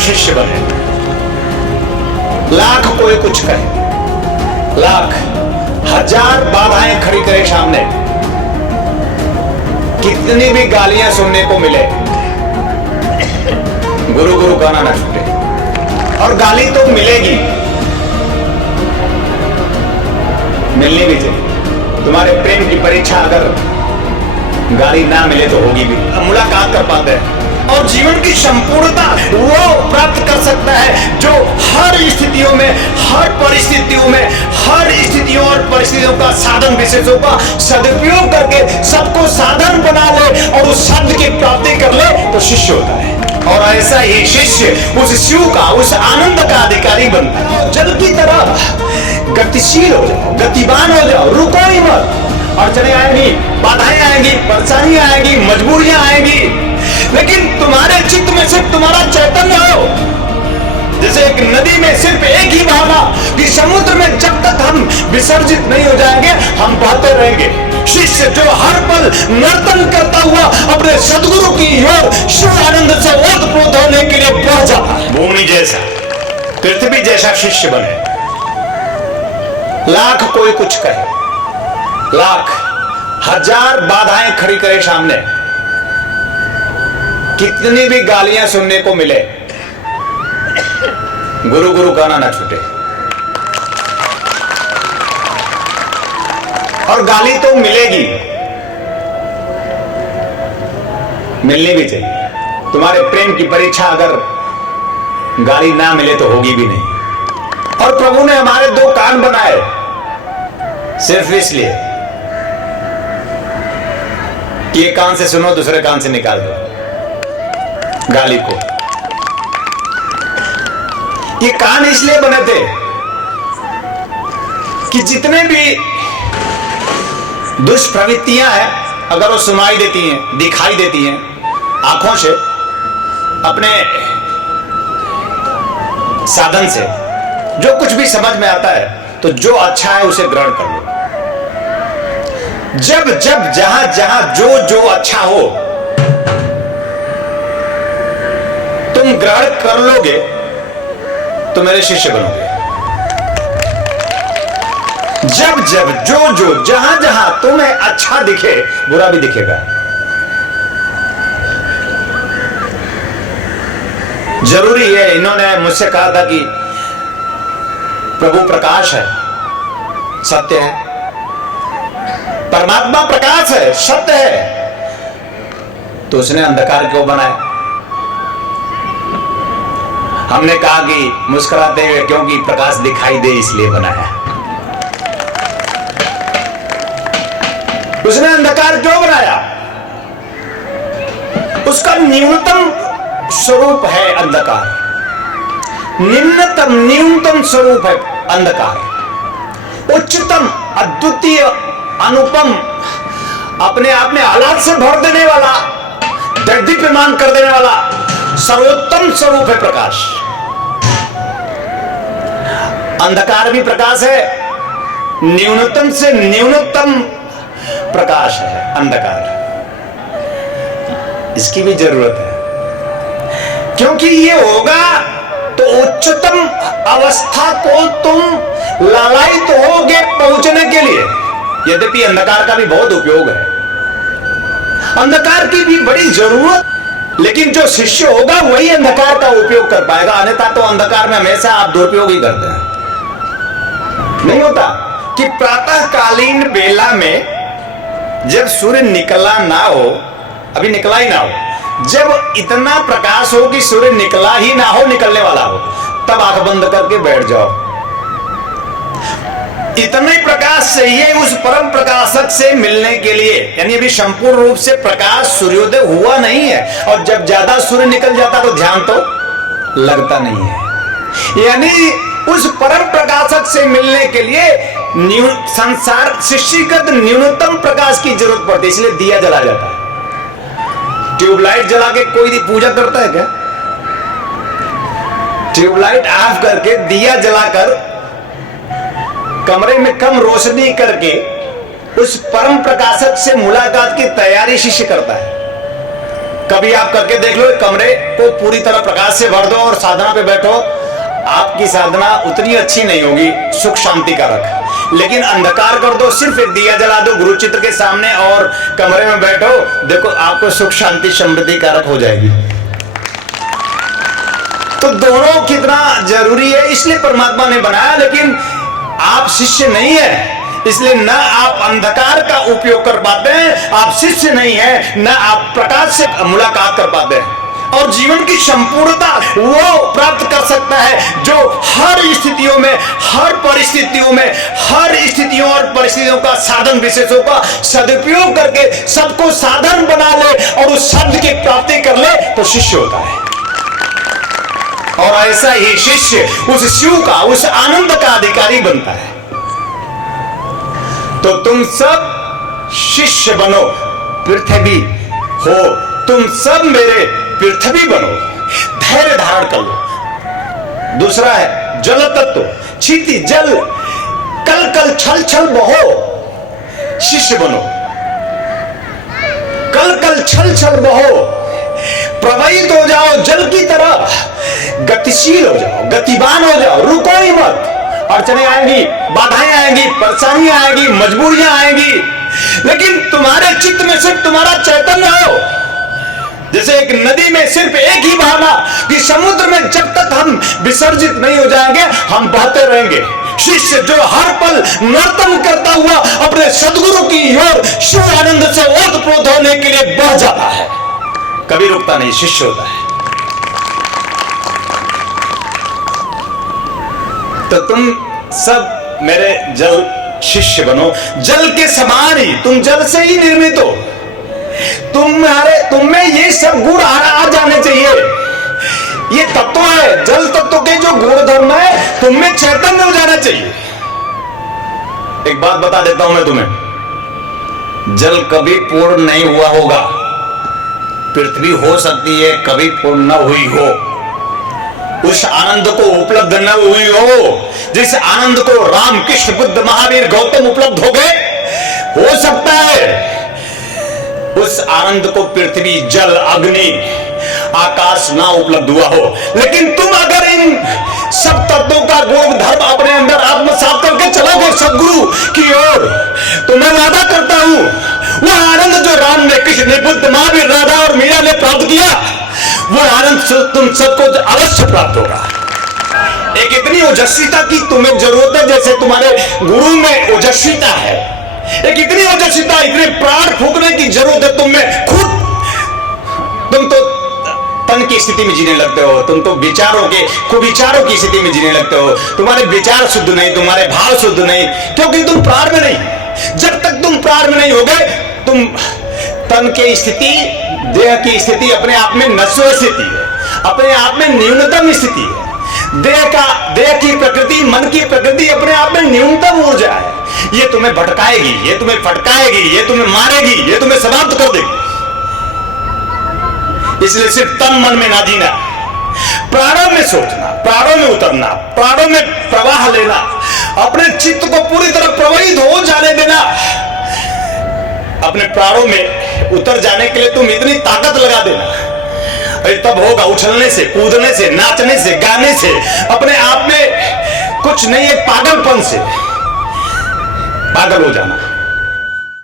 शिष्य बने। लाख कोई कुछ कहे, लाख हजार बाधाएं खड़ी करे सामने, कितनी भी गालियां सुनने को मिले, गुरु गुरु कहना ना छूटे। और गाली तो मिलेगी, मिलनी भी चाहिए। तुम्हारे प्रेम की परीक्षा अगर गाली ना मिले तो होगी भी। मुलाकात कर पाते हैं और जीवन की संपूर्णता वो प्राप्त कर सकता है जो हर स्थितियों में, हर परिस्थितियों में, हर स्थितियों और परिस्थितियों का साधन विशेषों का सदुपयोग करके सबको साधन बना ले और उस शब्द की प्राप्ति कर ले तो शिष्य होता है। और ऐसा ही शिष्य उस शिव का, उस आनंद का अधिकारी बनता है। जल की तरह गतिशील हो जाओ, गतिवान हो जाओ, रुको ही मत। अड़चने आएंगी, बाधाएं आएंगी, परेशानियां आएंगी, मजबूरियां आएंगी, लेकिन तुम्हारे चित्त में सिर्फ तुम्हारा चैतन्य हो। जैसे एक नदी में सिर्फ एक ही भावना कि समुद्र में जब तक हम विसर्जित नहीं हो जाएंगे हम बहते रहेंगे। शिष्य जो हर पल नर्तन करता हुआ अपने सदगुरु की ओर शिव आनंद से ओतप्रोत होने के लिए बढ़ जाता है। भूमि जैसा, पृथ्वी जैसा शिष्य बने। लाख कोई कुछ कहे, लाख हजार बाधाएं खड़ी करे सामने, कितनी भी गालियां सुनने को मिले, गुरु गुरु कहना ना छूटे। और गाली तो मिलेगी, मिलनी भी चाहिए। तुम्हारे प्रेम की परीक्षा अगर गाली ना मिले तो होगी भी नहीं। और प्रभु ने हमारे दो कान बनाए सिर्फ इसलिए कि एक कान से सुनो, दूसरे कान से निकाल दो गाली को। ये कान इसलिए बने थे कि जितने भी दुष्प्रवृत्तियां हैं अगर वो सुनाई देती हैं, दिखाई देती हैं आंखों से, अपने साधन से, जो कुछ भी समझ में आता है तो जो अच्छा है उसे ग्रहण कर लो। जब जब जहां जहां जो जो अच्छा हो तुम ग्रहण कर लोगे तो मेरे शिष्य बनोगे। जब जब जो जो जहां जहां तुम्हें अच्छा दिखे बुरा भी दिखेगा। जरूरी है, इन्होंने मुझसे कहा था कि प्रभु प्रकाश है, सत्य है, परमात्मा प्रकाश है, सत्य है, तो उसने अंधकार क्यों बनाया? हमने कहा कि मुस्कुराते हुए, क्योंकि प्रकाश दिखाई दे इसलिए बनाया। उसने अंधकार क्यों बनाया? उसका न्यूनतम स्वरूप है अंधकार, न्यूनतम स्वरूप है अंधकार। उच्चतम, अद्वितीय, अनुपम, अपने आप में हालात से भर देने वाला, दीप्यमान कर देने वाला सर्वोत्तम स्वरूप है प्रकाश। अंधकार भी प्रकाश है, न्यूनतम से न्यूनतम प्रकाश है अंधकार। इसकी भी जरूरत है, क्योंकि ये होगा तो उच्चतम अवस्था को तुम लालायित होगे पहुंचने के लिए। यद्यपि अंधकार का भी बहुत उपयोग है, अंधकार की भी बड़ी जरूरत, लेकिन जो शिष्य होगा वही अंधकार का उपयोग कर पाएगा। अन्यथा तो अंधकार में हमेशा आप दुरुपयोग ही करते हैं। नहीं होता कि प्रातःकालीन बेला में जब सूर्य निकला ना हो, अभी निकला ही ना हो, जब इतना प्रकाश हो कि सूर्य निकला ही ना हो, निकलने वाला हो, तब आंख बंद करके बैठ जाओ। इतने प्रकाश चाहिए उस परम प्रकाशक से मिलने के लिए। यानी अभी संपूर्ण रूप से प्रकाश सूर्योदय हुआ नहीं है, और जब ज्यादा सूर्य निकल जाता तो ध्यान तो लगता नहीं है। यानी उस परम प्रकाशक से मिलने के लिए संसार शिष्यगत न्यूनतम प्रकाश की जरूरत पड़ती है, इसलिए दिया जला जाता है। ट्यूबलाइट जला के कोई पूजा करता है क्या? ट्यूबलाइट ऑफ करके दिया जलाकर कमरे में कम रोशनी करके उस परम प्रकाशक से मुलाकात की तैयारी शिष्य करता है। कभी आप करके देख लो, कमरे को पूरी तरह प्रकाश से भर दो और साधना पे बैठो, आपकी साधना उतनी अच्छी नहीं होगी सुख शांति कारक। लेकिन अंधकार कर दो, सिर्फ एक दिया जला दो गुरु चित्र के सामने और कमरे में बैठो, देखो आपको सुख शांति समृद्धि कारक हो जाएगी। तो दोनों कितना जरूरी है, इसलिए परमात्मा ने बनाया। लेकिन आप शिष्य नहीं है, इसलिए ना आप अंधकार का उपयोग कर पाते हैं, आप शिष्य नहीं है, ना आप प्रकाश से मुलाकात कर पाते हैं। और जीवन की संपूर्णता वो प्राप्त कर सकता है जो हर स्थितियों में, हर परिस्थितियों में, हर स्थितियों और परिस्थितियों का साधन विशेषों का सदुपयोग करके सबको साधन बना ले और उस शब्द की प्राप्ति कर ले, तो शिष्य होता है। और ऐसा ही शिष्य उस शिव का, उस आनंद का अधिकारी बनता है। तो तुम सब शिष्य बनो, पृथ्वी हो, तुम सब मेरे पृथ्वी बनो, धैर्य धारण कर लो। दूसरा है जल तत्व, क्षिति जल, कल कल छल छल बहो, शिष्य बनो। कल कल छल छल बहो, प्रवाहित हो जाओ जल की तरह, गतिशील हो जाओ, गतिवान हो जाओ, रुको ही मत। अड़चने आएंगी, बाधाएं आएंगी, परेशानियां आएंगी, मजबूरियां आएंगी, लेकिन तुम्हारे चित्त में सिर्फ तुम्हारा चैतन्य हो। जैसे एक नदी में सिर्फ एक ही भावना कि समुद्र में जब तक हम विसर्जित नहीं हो जाएंगे हम बहते रहेंगे। शिष्य जो हर पल नर्तन करता हुआ अपने सदगुरु की ओर शिव आनंद से ओतप्रोत होने के लिए बह जाता है, कभी रुकता नहीं, शिष्य होता है। तो तुम सब मेरे जल शिष्य बनो, जल के समान ही, तुम जल से ही निर्मित हो। तुम में ये सब गुण आ जाने चाहिए। ये तत्व है, जल तत्व के जो गुण धर्म है तुम में चैतन्य हो जाना चाहिए। एक बात बता देता हूं मैं तुम्हें, जल कभी पूर्ण नहीं हुआ होगा, पृथ्वी हो सकती है कभी पूर्ण न हुई हो, उस आनंद को उपलब्ध न हुई हो जिस आनंद को राम कृष्ण बुद्ध महावीर गौतम उपलब्ध हो गए। हो सकता है उस आनंद को पृथ्वी जल अग्नि आकाश ना उपलब्ध हुआ हो, लेकिन तुम अगर इन सब तत्वों का गुण धर्म अपने अंदर आत्मसात करके चलोगे सदगुरु की ओर, तो मैं वादा करता हूं वह आनंद जो राम ने, कृष्ण ने, बुद्ध महावीर, राधा और मीरा ने प्राप्त किया, वो आनंद तुम सबको अवश्य प्राप्त होगा। एक इतनी ओजस्विता की तुम्हें जरूरत है जैसे तुम्हारे गुरु में ओजस्विता है। एक इतनी ओजस्विता, इतने प्राण फूकने की जरूरत है तुम में खुद। तुम तो तन की स्थिति में जीने लगते हो, तुम तो विचारों के कुविचारों की स्थिति में जीने लगते हो। तुम्हारे विचार शुद्ध नहीं, तुम्हारे भाव शुद्ध नहीं, क्योंकि तुम प्राण में नहीं। जब तक तुम प्राण में नहीं होगे, तुम तन की स्थिति, देह की स्थिति अपने आप में नश्वर स्थिति है, अपने आप में न्यूनतम स्थिति है। देह की प्रकृति, मन की प्रकृति अपने आप में न्यूनतम ऊर्जा है। ये तुम्हें भटकाएगी, ये तुम्हें फटकाएगी, ये तुम्हें मारेगी, ये तुम्हें समाप्त कर देगी। इसलिए सिर्फ तन मन में ना जीना, प्राणों में सोचना, प्राणों में उतरना, प्राणों में प्रवाह लेना, अपने चित्त को पूरी तरह प्रवाहित हो जाने देना। अपने प्राणों में उतर जाने के लिए तुम इतनी ताकत लगा देना, अरे तब होगा। उछलने से, कूदने से, नाचने से, गाने से, अपने आप में कुछ नहीं, एक पागलपन से पागल हो जाना।